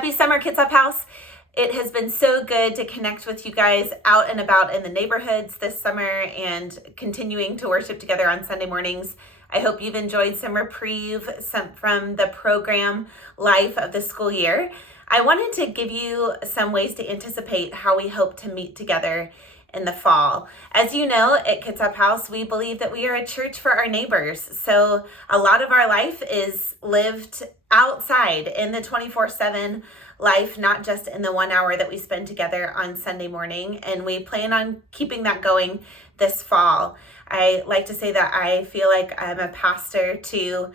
Happy summer, Kitsap House. It has been so good to connect with you guys out and about in the neighborhoods this summer and continuing to worship together on Sunday mornings. I hope you've enjoyed some reprieve from the program life of the school year. I wanted to give you some ways to anticipate how we hope to meet together in the fall. As you know, at Kitsap House, we believe that we are a church for our neighbors. So a lot of our life is lived outside in the 24/7 life, not just in the 1 hour that we spend together on Sunday morning. And we plan on keeping that going this fall. I like to say that I feel like I'm a pastor to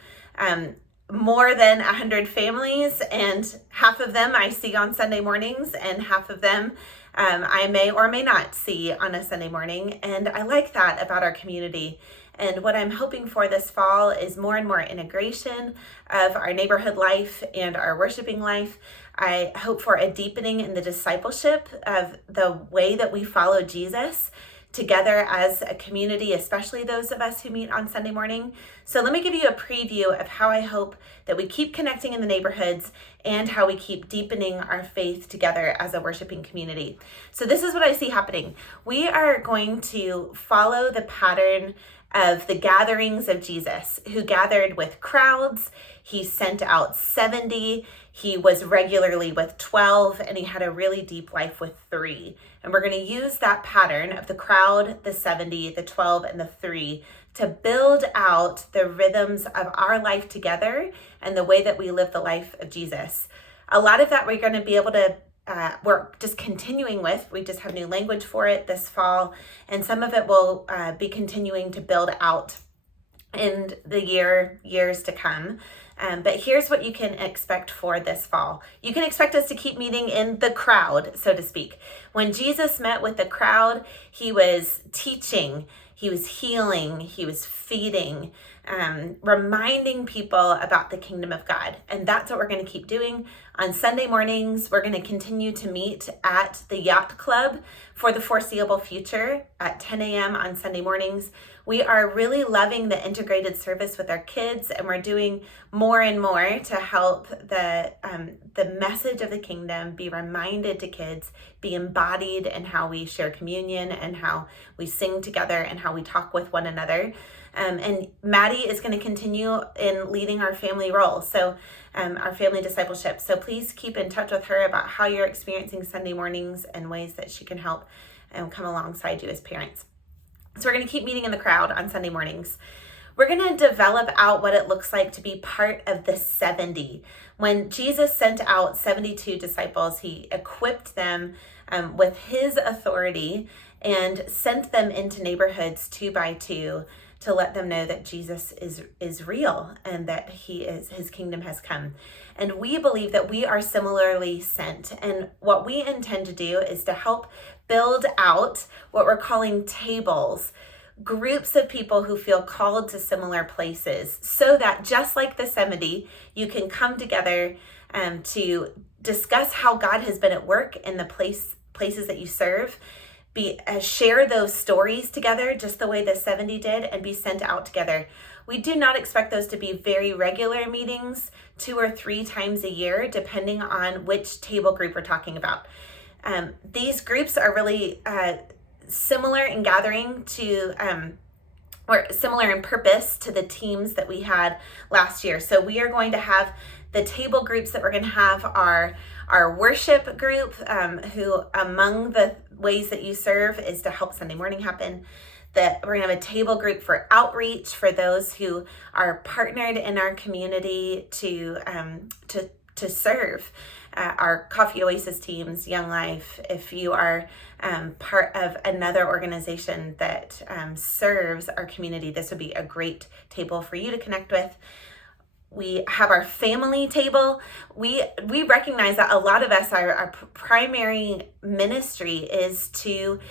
more than 100 families, and half of them I see on Sunday mornings and half of them I may or may not see on a Sunday morning. And I like that about our community. And what I'm hoping for this fall is more and more integration of our neighborhood life and our worshiping life. I hope for a deepening in the discipleship of the way that we follow Jesus together as a community, especially those of us who meet on Sunday morning. So let me give you a preview of how I hope that we keep connecting in the neighborhoods and how we keep deepening our faith together as a worshiping community. So this is what I see happening. We are going to follow the pattern of the gatherings of Jesus, who gathered with crowds. He sent out 70. He was regularly with 12, and he had a really deep life with 3. And we're going to use that pattern of the crowd, the 70, the 12, and the 3 to build out the rhythms of our life together and the way that we live the life of Jesus. A lot of that we're going to be able to we're just continuing with. We just have new language for it this fall, and some of it will be continuing to build out in the years to come. But here's what you can expect for this fall. You can expect us to keep meeting in the crowd, so to speak. When Jesus met with the crowd, he was teaching, he was healing, he was feeding, reminding people about the kingdom of God. And that's what we're going to keep doing. On Sunday mornings, we're going to continue to meet at the Yacht Club for the foreseeable future at 10 a.m. on Sunday mornings. We are really loving the integrated service with our kids, and we're doing more and more to help the message of the kingdom be reminded to kids, be embodied in how we share communion and how we sing together and how we talk with one another. And Maddie is going to continue in leading our family role, so our family discipleship. So please keep in touch with her about how you're experiencing Sunday mornings and ways that she can help come alongside you as parents. So we're going to keep meeting in the crowd on Sunday mornings. We're going to develop out what it looks like to be part of the 70. When Jesus sent out 72 disciples, he equipped them with his authority and sent them into neighborhoods 2 by 2 to let them know that Jesus is real and that his kingdom has come. And we believe that we are similarly sent. And what we intend to do is to help build out what we're calling tables, groups of people who feel called to similar places, so that just like the 70, you can come together to discuss how God has been at work in the places that you serve, share those stories together just the way the 70 did, and be sent out together. We do not expect those to be very regular meetings, 2 or 3 times a year, depending on which table group we're talking about. These groups are really similar in gathering to, or similar in purpose to the teams that we had last year. So we are going to have the table groups that we're going to have are our worship group, who among the ways that you serve is to help Sunday morning happen. That we're gonna have a table group for outreach for those who are partnered in our community to serve. Our Coffee Oasis teams, Young Life, if you are part of another organization that serves our community, this would be a great table for you to connect with. We have our family table. We recognize that a lot of us, our primary ministry is to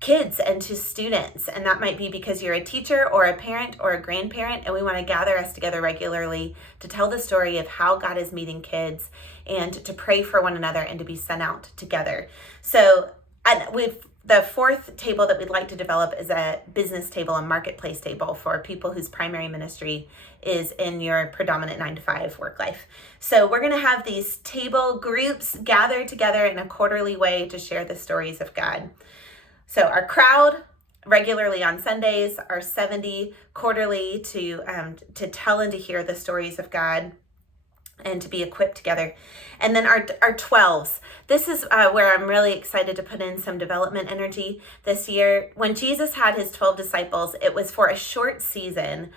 kids and to students. And that might be because you're a teacher or a parent or a grandparent, and we want to gather us together regularly to tell the story of how God is meeting kids and to pray for one another and to be sent out together. So we've The fourth table that we'd like to develop is a business table, a marketplace table for people whose primary ministry is in your predominant 9-to-5 work life. So we're going to have these table groups gather together in a quarterly way to share the stories of God. So our crowd regularly on Sundays, our 70 quarterly to tell and to hear the stories of God and to be equipped together. And then our 12s. This is where I'm really excited to put in some development energy this year. When Jesus had his 12 disciples, it was for a short season,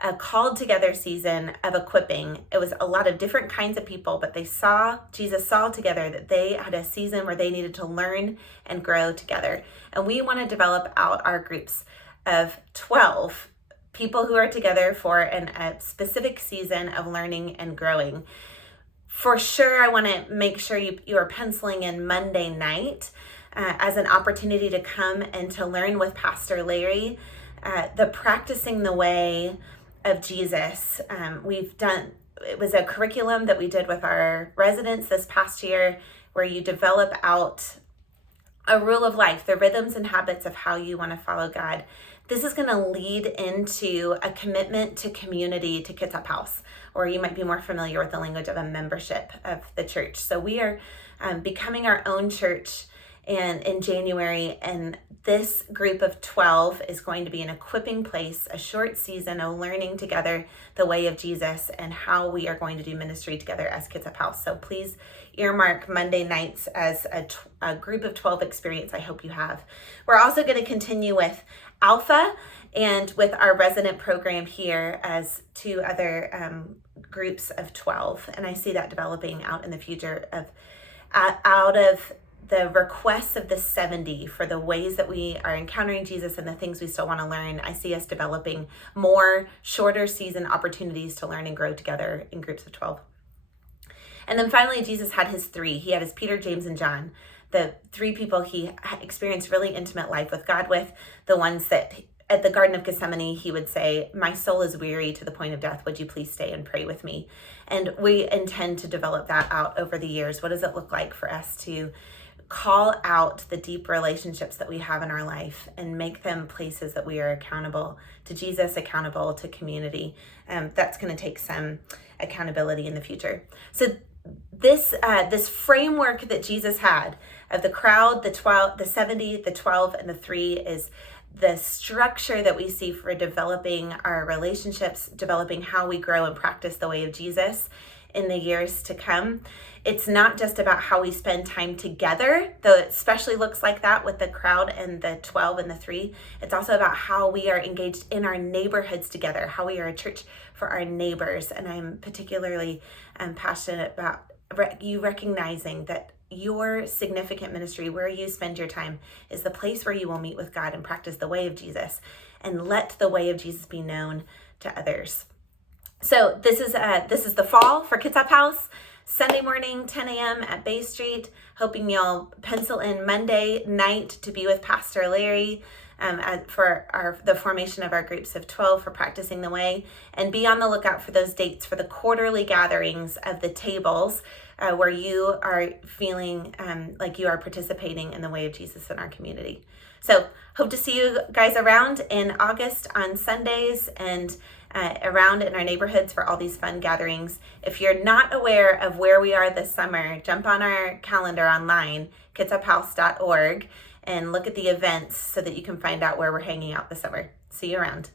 a called together season of equipping. It was a lot of different kinds of people, but Jesus saw together that they had a season where they needed to learn and grow together. And we want to develop out our groups of 12 people who are together for a specific season of learning and growing. For sure, I want to make sure you are penciling in Monday night as an opportunity to come and to learn with Pastor Larry, the practicing the way of Jesus. It was a curriculum that we did with our residents this past year, where you develop out a rule of life, the rhythms and habits of how you want to follow God. This is going to lead into a commitment to community, to Kitsap House, or you might be more familiar with the language of a membership of the church. So we are becoming our own church in January, and this group of 12 is going to be an equipping place, a short season of learning together the way of Jesus and how we are going to do ministry together as Kitsap House. So please earmark Monday nights as a group of 12 experience I hope you have. We're also going to continue with Alpha and with our resident program here as two other groups of 12. And I see that developing out in the future out of the requests of the 70 for the ways that we are encountering Jesus and the things we still want to learn. I see us developing more shorter season opportunities to learn and grow together in groups of 12. And then finally, Jesus had his three. He had his Peter, James, and John, the three people he experienced really intimate life with God with, the ones that at the Garden of Gethsemane, he would say, "My soul is weary to the point of death. Would you please stay and pray with me?" And we intend to develop that out over the years. What does it look like for us to call out the deep relationships that we have in our life and make them places that we are accountable to Jesus, accountable to community? That's going to take some accountability in the future. So this framework that Jesus had of the crowd, the 12, the 70, the 12, and the 3 is the structure that we see for developing our relationships, developing how we grow and practice the way of Jesus in the years to come. It's not just about how we spend time together, though it especially looks like that with the crowd and the 12 and the 3. It's also about how we are engaged in our neighborhoods together, how we are a church for our neighbors. And I'm particularly passionate about you recognizing that your significant ministry, where you spend your time, is the place where you will meet with God and practice the way of Jesus and let the way of Jesus be known to others. So this is the fall for Kitsap House, Sunday morning, 10 a.m. at Bay Street. Hoping you'll pencil in Monday night to be with Pastor Larry for the formation of our groups of 12 for practicing the way, and be on the lookout for those dates for the quarterly gatherings of the tables where you are feeling like you are participating in the way of Jesus in our community. So hope to see you guys around in August on Sundays and around in our neighborhoods for all these fun gatherings. If you're not aware of where we are this summer, jump on our calendar online, kitsaphouse.org, and look at the events so that you can find out where we're hanging out this summer. See you around.